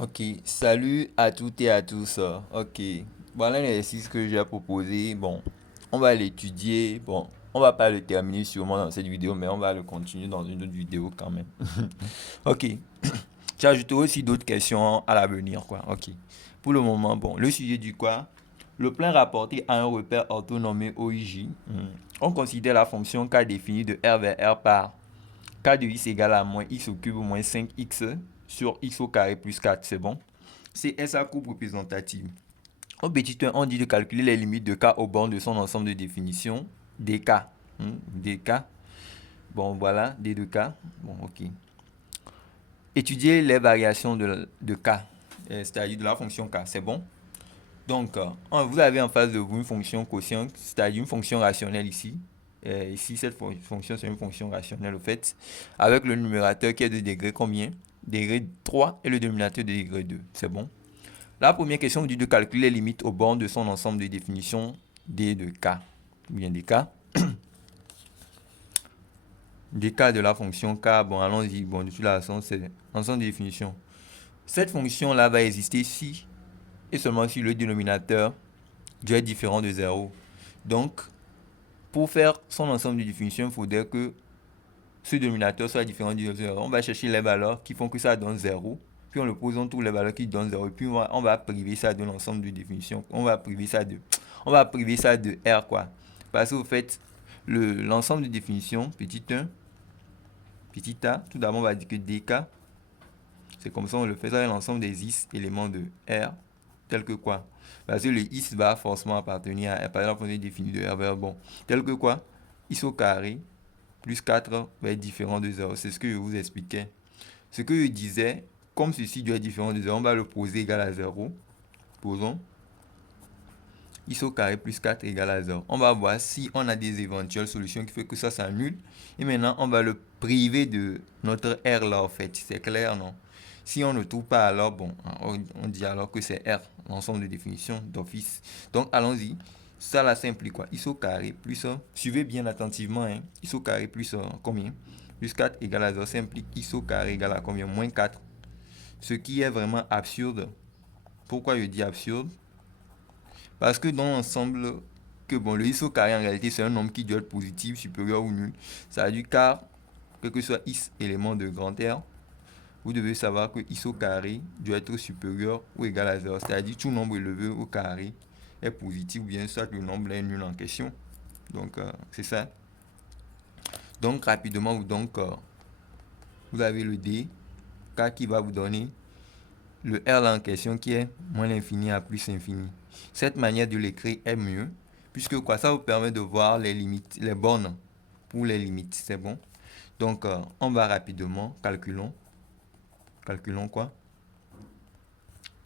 Ok, salut à toutes et à tous. Ok, voilà l'exercice que j'ai proposé. Bon, on va l'étudier. Bon, on va pas le terminer sûrement dans cette vidéo, mais on va le continuer dans une autre vidéo quand même. Ok, j'ajouterai aussi d'autres questions à l'avenir, quoi. Ok, pour le moment, bon, le sujet du quoi? Le plein rapporté à un repère orthonormé OIJ. On considère la fonction k définie de R vers R par k de x égale à moins x au cube moins 5x sur x au carré plus 4, c'est bon? C'est sa courbe représentative. Au petit 1, on dit de calculer les limites de k au bornes de son ensemble de définition, dk. Dk. Bon, voilà, d de k. Bon, ok. Étudier les variations de k, c'est-à-dire de la fonction k, c'est bon? Donc, vous avez en face de vous une fonction quotient, c'est-à-dire une fonction rationnelle ici. Ici, cette fonction, c'est une fonction rationnelle, au fait, avec le numérateur qui est de degré combien? Degré 3 et le dénominateur de degré 2. C'est bon? La première question vous dit de calculer les limites aux bornes de son ensemble de définition d de k. Ou bien dk. Dk de la fonction k, bon, allons-y. Bon, de toute façon, c'est ensemble de définition. Cette fonction-là va exister si et seulement si le dénominateur doit être différent de 0. Donc, pour faire son ensemble de définition, il faudrait que ce dénominateur soit différent de 0. On va chercher les valeurs qui font que ça donne 0. Puis on le pose toutes les valeurs qui donnent 0. Et puis on va priver ça de l'ensemble de définition. On va priver ça de R, quoi. Parce qu'au fait, l'ensemble de définition, petit 1, petit a, tout d'abord on va dire que dk, c'est comme ça on le fait, ça l'ensemble des is éléments de R, tel que quoi? Parce que le is va forcément appartenir à R. Par exemple, on est défini de R vers bon. Tel que quoi? Is au carré plus 4 va être différent de 0. C'est ce que je vous expliquais. Ce que je disais, comme ceci doit être différent de 0, on va le poser égal à 0. Posons. Is au carré plus 4 égale à 0. On va voir si on a des éventuelles solutions qui font que ça s'annule. Et maintenant, on va le priver de notre R là, en fait. C'est clair, non? Si on ne trouve pas, alors, bon, on dit alors que c'est R, l'ensemble de définition d'office. Donc, allons-y. Ça, là, ça implique quoi? Is au carré plus 1. Suivez bien attentivement, hein. Is au carré plus combien? Plus 4 égale à 0. Ça implique is au carré égale à combien? Moins 4. Ce qui est vraiment absurde. Pourquoi je dis absurde? Parce que dans l'ensemble, que bon, le is au carré en réalité c'est un nombre qui doit être positif, supérieur ou nul. Ça veut dire car, quel que soit is élément de grand R, vous devez savoir que is au carré doit être supérieur ou égal à 0. C'est-à-dire tout nombre élevé au carré est positif ou bien soit le nombre est nul en question. Donc c'est ça. Donc rapidement, vous avez le d, k qui va vous donner le R là en question qui est moins l'infini à plus l'infini. Cette manière de l'écrire est mieux, puisque quoi, ça vous permet de voir les limites, les bornes pour les limites, c'est bon. Donc, on va rapidement, calculons quoi.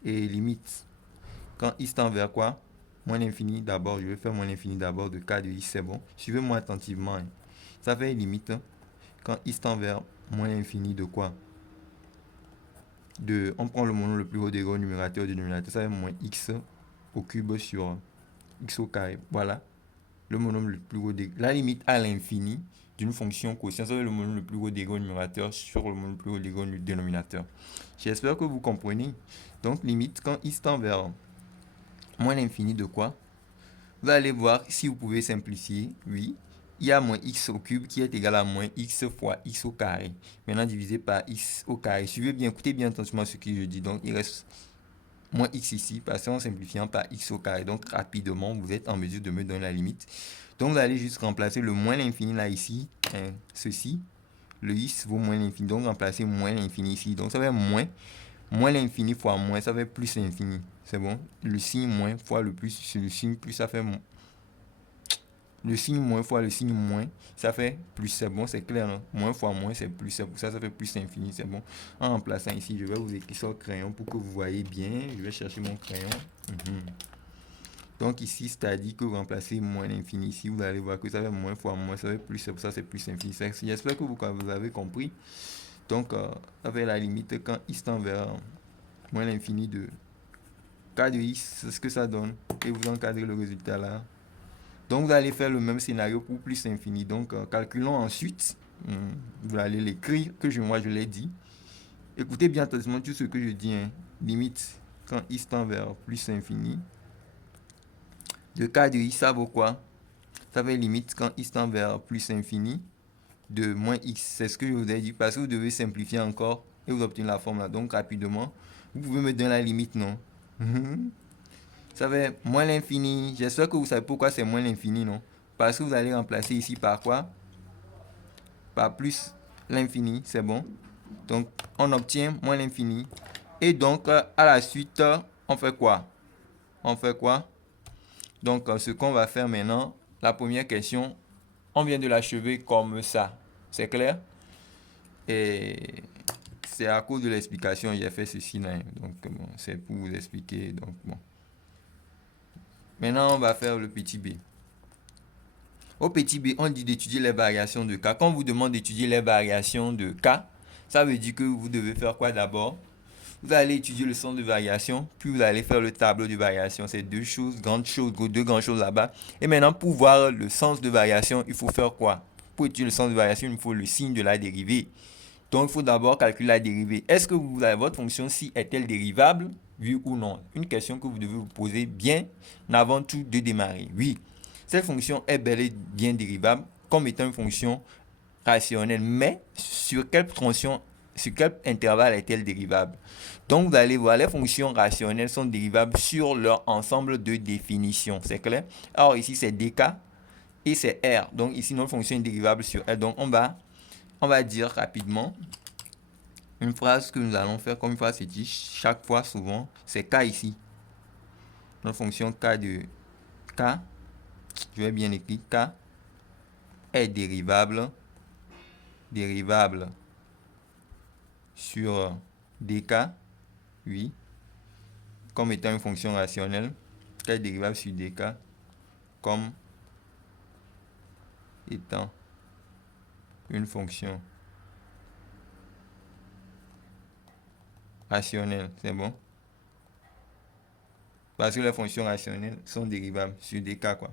Et limite, quand i tend vers quoi? Moins l'infini d'abord, je vais faire moins l'infini d'abord de k de i, c'est bon. Suivez-moi attentivement, hein. Ça fait limite, hein, quand i tend vers moins l'infini de quoi? On prend le mono le plus haut des gros numérateur du dénominateur, ça fait moins x au cube sur x au carré. Voilà. Le monome le plus haut des... La limite à l'infini d'une fonction quotient, ça va être le monome le plus haut des gros numérateur sur le monome le plus haut des gros dénominateur. J'espère que vous comprenez. Donc, limite, quand i tend vers moins l'infini de quoi? Vous allez voir si vous pouvez simplifier. Oui. Il y a moins x au cube qui est égal à moins x fois x au carré. Maintenant, divisé par x au carré. Suivez bien, écoutez bien attentivement ce que je dis. Donc, il reste moins x ici, passant en simplifiant par x au carré. Donc, rapidement, vous êtes en mesure de me donner la limite. Donc, vous allez juste remplacer le moins l'infini là ici, hein, ceci. Le x vaut moins l'infini. Donc, remplacer moins l'infini ici. Donc, ça va être moins l'infini fois moins, ça fait plus l'infini. C'est bon? Le signe moins fois le plus, c'est le signe plus, ça fait le signe moins fois le signe moins, ça fait plus, c'est bon, c'est clair, non? Moins fois moins, c'est plus, c'est pour ça, ça fait plus infini, c'est bon. En remplaçant ici, je vais vous écrire sur le crayon pour que vous voyez bien. Je vais chercher mon crayon. Donc ici, c'est-à-dire que vous remplacez moins l'infini ici, vous allez voir que ça fait moins fois moins, ça fait plus, c'est pour ça, c'est plus infini. J'espère que vous avez compris. Donc, ça fait la limite quand i tend vers moins l'infini de k de i, c'est ce que ça donne. Et vous encadrez le résultat là. Donc, vous allez faire le même scénario pour plus infini. Donc, calculons ensuite. Vous allez l'écrire, moi je l'ai dit. Écoutez bien attentivement tout ce que je dis, hein. Limite quand x tend vers plus infini de k de i, ça vaut quoi? Ça fait limite quand x tend vers plus infini de moins x. C'est ce que je vous ai dit parce que vous devez simplifier encore et vous obtenez la forme là. Donc rapidement, vous pouvez me donner la limite, non? Ça fait moins l'infini. J'espère que vous savez pourquoi c'est moins l'infini, non? Parce que vous allez remplacer ici par quoi? Par plus l'infini, c'est bon. Donc on obtient moins l'infini. Et donc à la suite, on fait quoi? On fait quoi? Donc ce qu'on va faire maintenant, la première question, on vient de l'achever comme ça. C'est clair? Et c'est à cause de l'explication, j'ai fait ceci là. Donc bon, c'est pour vous expliquer. Donc bon. Maintenant, on va faire le petit b. Au petit b, on dit d'étudier les variations de k. Quand on vous demande d'étudier les variations de k, ça veut dire que vous devez faire quoi d'abord? Vous allez étudier le sens de variation, puis vous allez faire le tableau de variation. C'est deux grandes choses là-bas. Et maintenant, pour voir le sens de variation, il faut faire quoi? Pour étudier le sens de variation, il faut le signe de la dérivée. Donc, il faut d'abord calculer la dérivée. Est-ce que votre fonction ci est-elle dérivable? Oui ou non? Une question que vous devez vous poser bien avant tout de démarrer. Oui, cette fonction est bel et bien dérivable comme étant une fonction rationnelle. Mais sur quel intervalle est-elle dérivable? Donc, vous allez voir, les fonctions rationnelles sont dérivables sur leur ensemble de définitions. C'est clair? Alors, ici, c'est dk et c'est r. Donc, ici, notre fonction est dérivable sur r. Donc, on va dire rapidement une phrase que nous allons faire comme une phrase dit chaque fois souvent, c'est k ici. Notre fonction k de k, je vais bien écrire k, est dérivable sur dk, oui, comme étant une fonction rationnelle, k est dérivable sur dk comme étant une fonction rationnelle, c'est bon? Parce que les fonctions rationnelles sont dérivables sur dk, quoi.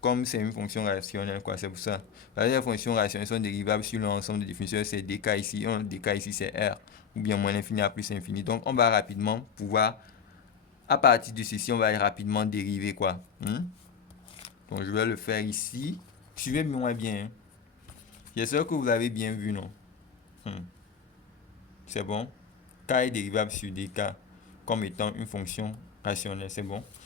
Comme c'est une fonction rationnelle, quoi, c'est pour ça. Parce que les fonctions rationnelles sont dérivables sur l'ensemble de définitions, c'est dk ici, dk ici c'est r, ou bien moins l'infini à plus l'infini. Donc on va rapidement pouvoir, à partir de ceci, on va rapidement dériver, quoi. Donc je vais le faire ici. Suivez-moi bien. Hein. J'espère que vous avez bien vu, non? C'est bon? K est dérivable sur dk comme étant une fonction rationnelle, c'est bon?